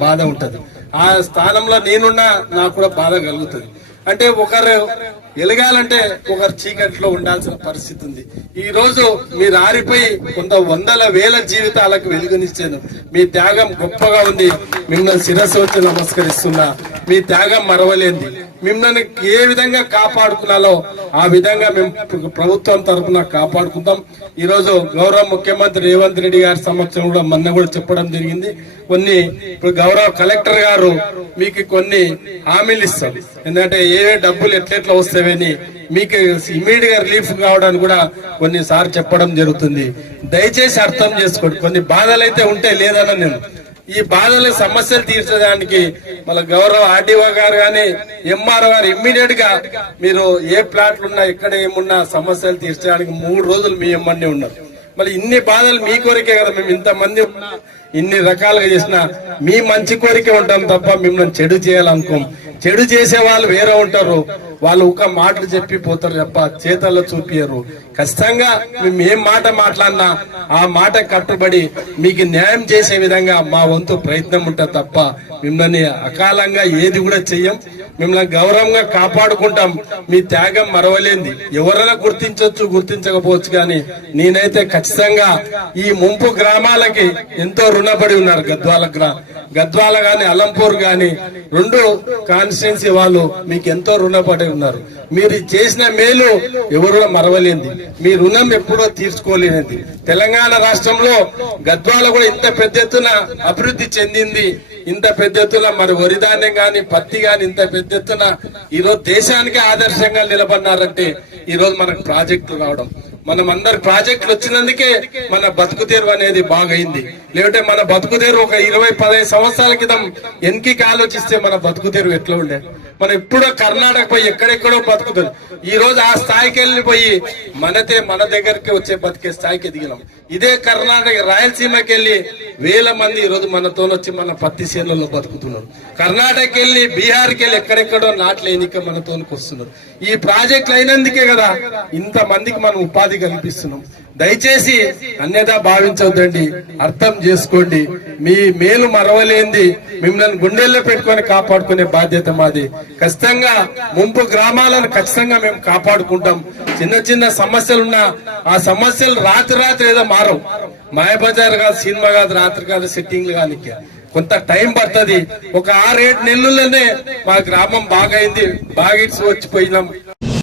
బాధ ఉంటది. ఆ స్థానంలో నేనున్నా నాకు కూడా బాధ కలుగుతుంది. అంటే ఒకరు ఎలగాలంటే ఒకరు చీకట్లో ఉండాల్సిన పరిస్థితి ఉంది. ఈ రోజు మీరు ఆరిపోయి కొంత వందల వేల జీవితాలకు వెలుగునిచ్చాను. మీ త్యాగం గొప్పగా ఉంది. మిమ్మల్ని శిరస్సు వచ్చి నమస్కరిస్తున్నా. మీ త్యాగం మరవలేంది. మిమ్మల్ని ఏ విధంగా కాపాడుకున్నాలో ఆ విధంగా మేము ప్రభుత్వం తరఫున కాపాడుకుంటాం ఈరోజు గౌరవ ముఖ్యమంత్రి రేవంత్ రెడ్డి గారి సమక్షంలో మొన్న కూడా చెప్పడం జరిగింది. కొన్ని ఇప్పుడు గౌరవ కలెక్టర్ గారు మీకు కొన్ని హామీలు ఇస్తారు. ఎందుకంటే ఏ డబ్బులు ఎట్లెట్లా వస్తాయని మీకు ఇమీడియట్గా రిలీఫ్ కావడానికి కూడా కొన్నిసార్లు చెప్పడం జరుగుతుంది. దయచేసి అర్థం చేసుకోండి. కొన్ని బాధలు అయితే ఉంటే లేదన్న నేను. ఈ బాధల సమస్యలు తీర్చడానికి మన గౌరవ ఆర్డీఓ గారు కానీ ఎంఆర్ఓ గారు ఇమ్మీడియట్గా మీరు ఏ ప్లాట్లు ఉన్నా ఎక్కడ ఏమున్నా సమస్యలు తీర్చడానికి మూడు రోజులు మీ ఎమ్మెల్యే ఉన్నారు. మళ్ళీ ఇన్ని బాధలు మీ కోరికే కదా మేము ఇంతమంది ఇన్ని రకాలుగా చేసినా మీ మంచి కోరికే ఉంటాం తప్ప మిమ్మల్ని చెడు చేయాలనుకోం. చెడు చేసే వాళ్ళు వేరే ఉంటారు. వాళ్ళు ఒక మాటలు చెప్పి పోతారు తప్ప చేతల్లో చూపియరు ఖచ్చితంగా మేము ఏం మాట మాట్లాడినా ఆ మాట కట్టుబడి మీకు న్యాయం చేసే విధంగా మా వంతు ప్రయత్నం ఉంటుంది తప్ప మిమ్మల్ని అకాలంగా ఏది కూడా చెయ్యం. మిమ్మల్ని గౌరవంగా కాపాడుకుంటాం. మీ త్యాగం మరవలేంది ఎవరైనా గుర్తించవచ్చు గుర్తించకపోవచ్చు కానీ నేనైతే ఖచ్చితంగా ఈ ముంపు గ్రామాలకి ఎంతో రుణపడి ఉన్నారు గద్వాల గ్రామం గద్వాల గాని అలంపూర్ గాని రెండు కాన్స్టిట్యున్సీ వాళ్ళు మీకు ఎంతో రుణపడి ఉన్నారు. మీరు చేసిన మేలు ఎవరు మరవలేంది మీ రుణం ఎప్పుడో తీర్చుకోలేనిది. తెలంగాణ రాష్ట్రంలో గద్వాల కూడా ఇంత పెద్ద ఎత్తున అభివృద్ధి చెందింది. ఇంత పెద్ద ఎత్తున మరి వరిధాన్యం కానీ పత్తి కానీ ఇంత పెద్ద ఎత్తున ఈరోజు దేశానికి ఆదర్శంగా నిలబడినారంటే ఈరోజు మనకు ప్రాజెక్టులు రావడం. మనం అందరు ప్రాజెక్టులు వచ్చినందుకే మన బతుకు తెరువు అనేది బాగైంది. లేదంటే మన బతుకు తెరువు ఒక ఇరవై పదహైదు సంవత్సరాల క్రితం ఎన్కి ఆలోచిస్తే మన బతుకు తెరువు ఎట్లా ఉండే? మనం ఎప్పుడో కర్ణాటక పోయి ఎక్కడెక్కడో బతుకుతుంది ఈ రోజు ఆ స్థాయికి వెళ్ళిపోయి మనతే మన దగ్గరికి వచ్చే బతికే స్థాయికి ఎదిగినాం. ఇదే కర్ణాటక రాయలసీమకి వెళ్ళి వేల మంది ఈ రోజు మనతో వచ్చి మన పత్తి చేనులలో బతుకుతున్నారు. కర్ణాటకకి వెళ్ళి బీహార్కి వెళ్ళి ఎక్కడెక్కడో నాట్ల ఎన్నిక మనతోనికి వస్తున్నారు. ఈ ప్రాజెక్టులు అయినందుకే కదా ఇంత మందికి మనం ఉపాధి కల్పిస్తున్నాం. దయచేసి అన్యదా భావించవద్దండి అర్థం చేసుకోండి. మీ మేలు మరవలేంది మిమ్మల్ని గుండెల్లో పెట్టుకొని కాపాడుకునే బాధ్యత మాది. ఖచ్చితంగా ముంపు గ్రామాలను ఖచ్చితంగా మేము కాపాడుకుంటాం. చిన్న చిన్న సమస్యలున్నా ఆ సమస్యలు రాత్రి రాత్రి ఏదో మారవు. మాయబజార్ కాదు సినిమా కాదు రాత్రి కాదు సెట్టింగ్లు కానీ కొంత టైం పడుతుంది. ఒక ఆరేడు నెలల్లోనే మా గ్రామం బాగైంది. బాగా వచ్చిపోయినాం.